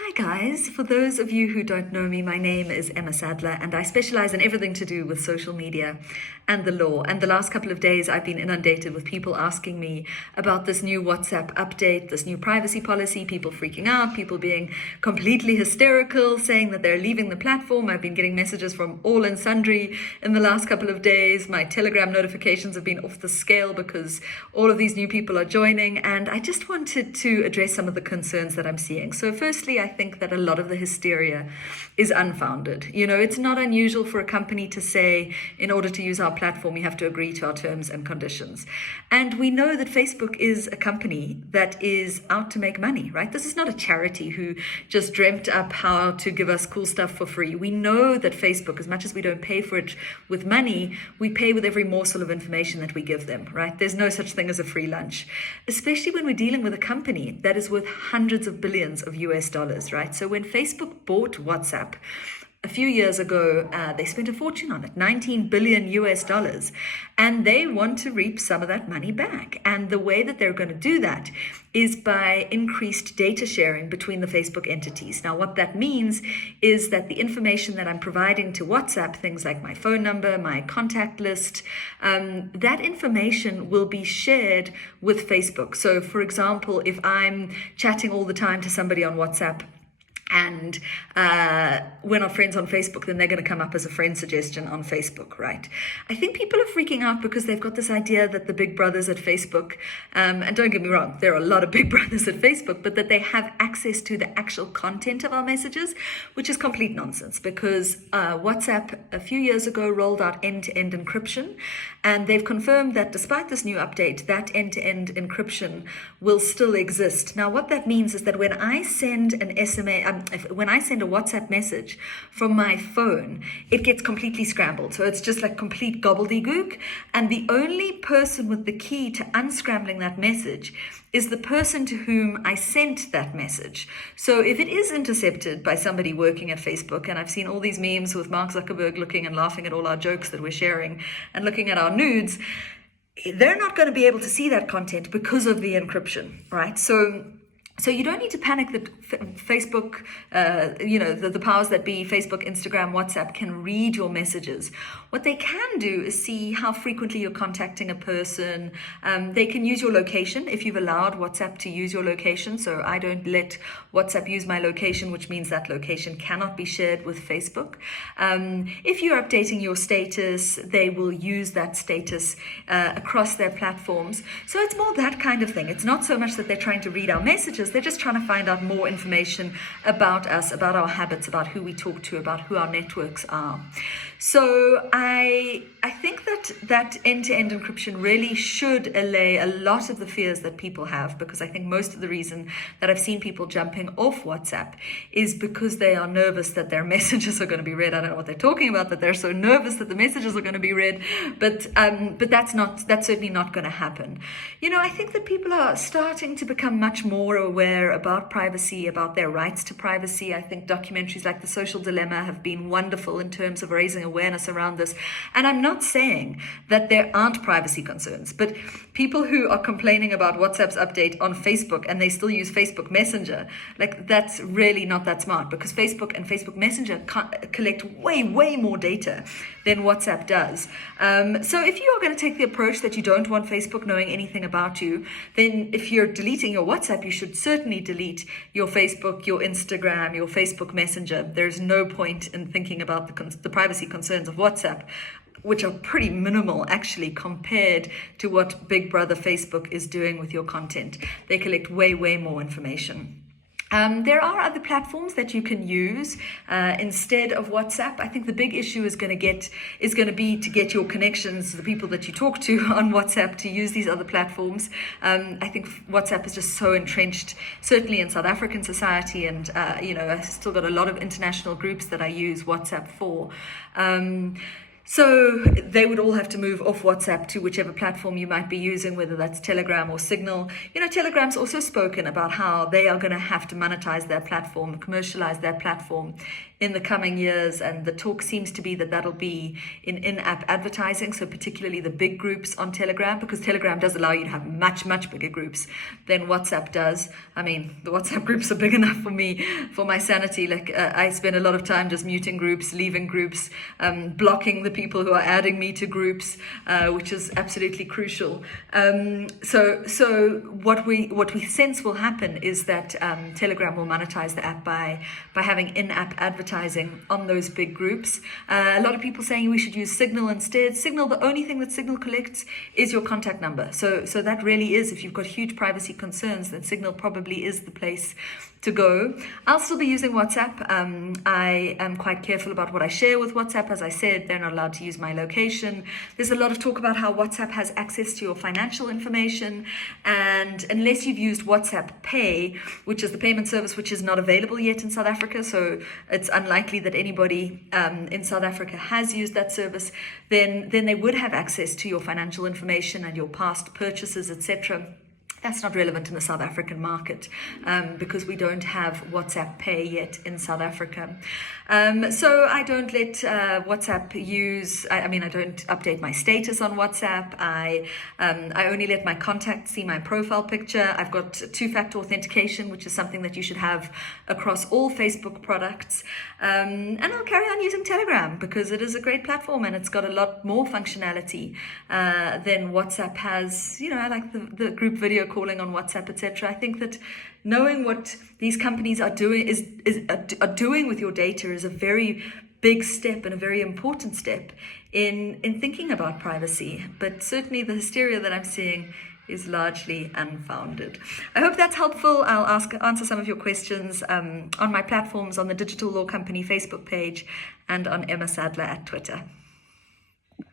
Hi guys, for those of you who don't know me, my name is Emma Sadleir and I specialize in everything to do with social media and the law. And the last couple of days I've been inundated with people asking me about this new WhatsApp update, this new privacy policy, people freaking out, people being completely hysterical, saying that they're leaving the platform. I've been getting messages from all and sundry in the last couple of days. My Telegram notifications have been off the scale because all of these new people are joining, and I just wanted to address some of the concerns that I'm seeing. So firstly, I think that a lot of the hysteria is unfounded. You know, it's not unusual for a company to say, in order to use our platform, you have to agree to our terms and conditions. And we know that Facebook is a company that is out to make money, right? This is not a charity who just dreamt up how to give us cool stuff for free. We know that Facebook, as much as we don't pay for it with money, we pay with every morsel of information that we give them, right? There's no such thing as a free lunch, especially when we're dealing with a company that is worth hundreds of billions of US dollars, right? So when Facebook bought WhatsApp a few years ago, they spent a fortune on it, 19 billion US dollars, and they want to reap some of that money back. And the way that they're going to do that is by increased data sharing between the Facebook entities. Now, what that means is that the information that I'm providing to WhatsApp, things like my phone number, my contact list, that information will be shared with Facebook. So, for example, if I'm chatting all the time to somebody on WhatsApp, and we're not friends on Facebook, then they're going to come up as a friend suggestion on Facebook, right? I think people are freaking out because they've got this idea that the big brothers at Facebook, and don't get me wrong, there are a lot of big brothers at Facebook, but that they have access to the actual content of our messages, which is complete nonsense, because WhatsApp a few years ago rolled out end-to-end encryption, and they've confirmed that despite this new update, that end-to-end encryption will still exist. Now, what that means is that when I send an SMA, when I send a WhatsApp message from my phone, it gets completely scrambled. So it's just like complete gobbledygook. And the only person with the key to unscrambling that message is the person to whom I sent that message. So if it is intercepted by somebody working at Facebook, and I've seen all these memes with Mark Zuckerberg looking and laughing at all our jokes that we're sharing and looking at our nudes, they're not going to be able to see that content because of the encryption, right? So you don't need to panic that Facebook, the powers that be, Facebook, Instagram, WhatsApp, can read your messages. What they can do is see how frequently you're contacting a person. They can use your location if you've allowed WhatsApp to use your location. So I don't let WhatsApp use my location, which means that location cannot be shared with Facebook. If you're updating your status, they will use that status across their platforms. So it's more that kind of thing. It's not so much that they're trying to read our messages. They're just trying to find out more information about us, about our habits, about who we talk to, about who our networks are. So I think that end-to-end encryption really should allay a lot of the fears that people have, because I think most of the reason that I've seen people jumping off WhatsApp is because they are nervous that their messages are going to be read. I don't know what they're talking about, that they're so nervous that the messages are going to be read, but that's certainly not going to happen. You know, I think that people are starting to become much more aware about privacy, about their rights to privacy. I think documentaries like The Social Dilemma have been wonderful in terms of raising awareness around this. And I'm not saying that there aren't privacy concerns, but people who are complaining about WhatsApp's update on Facebook and they still use Facebook Messenger, like, that's really not that smart, because Facebook and Facebook Messenger collect way more data than WhatsApp does. So if you are going to take the approach that you don't want Facebook knowing anything about you, then if you're deleting your WhatsApp, you should certainly delete your Facebook, your Instagram, your Facebook Messenger. There's no point in thinking about the privacy concerns of WhatsApp, which are pretty minimal actually compared to what Big Brother Facebook is doing with your content. They collect way more information. There are other platforms that you can use instead of WhatsApp. I think the big issue is going to be to get your connections, the people that you talk to on WhatsApp, to use these other platforms. I think WhatsApp is just so entrenched, certainly in South African society, and I've still got a lot of international groups that I use WhatsApp for. So they would all have to move off WhatsApp to whichever platform you might be using, whether that's Telegram or Signal. Telegram's also spoken about how they are going to have to monetize their platform, commercialize their platform in the coming years. And the talk seems to be that that'll be in-app advertising. So particularly the big groups on Telegram, because Telegram does allow you to have much, much bigger groups than WhatsApp does. I mean, the WhatsApp groups are big enough for me, for my sanity. I spend a lot of time just muting groups, leaving groups, blocking the people who are adding me to groups, which is absolutely crucial. So what we sense will happen is that Telegram will monetize the app by having in-app advertising on those big groups. A lot of people saying we should use Signal instead. Signal, the only thing that Signal collects is your contact number. So that really is, if you've got huge privacy concerns, then Signal probably is the place to go. I'll still be using WhatsApp. I am quite careful about what I share with WhatsApp. As I said, they're not allowed to use my location. There's a lot of talk about how WhatsApp has access to your financial information, and unless you've used WhatsApp Pay, which is the payment service which is not available yet in South Africa, so it's unlikely that anybody in South Africa has used that service, then they would have access to your financial information and your past purchases, etc. That's not relevant in the South African market because we don't have WhatsApp Pay yet in South Africa. So I don't let WhatsApp use, I don't update my status on WhatsApp. I only let my contacts see my profile picture. I've got two-factor authentication, which is something that you should have across all Facebook products. And I'll carry on using Telegram because it is a great platform and it's got a lot more functionality than WhatsApp has. I like the group video calling on WhatsApp, etc. I think that knowing what these companies are doing are doing with your data is a very big step and a very important step in thinking about privacy. But certainly the hysteria that I'm seeing is largely unfounded. I hope that's helpful. I'll answer some of your questions on my platforms, on the Digital Law Company Facebook page, and on Emma Sadleir at Twitter.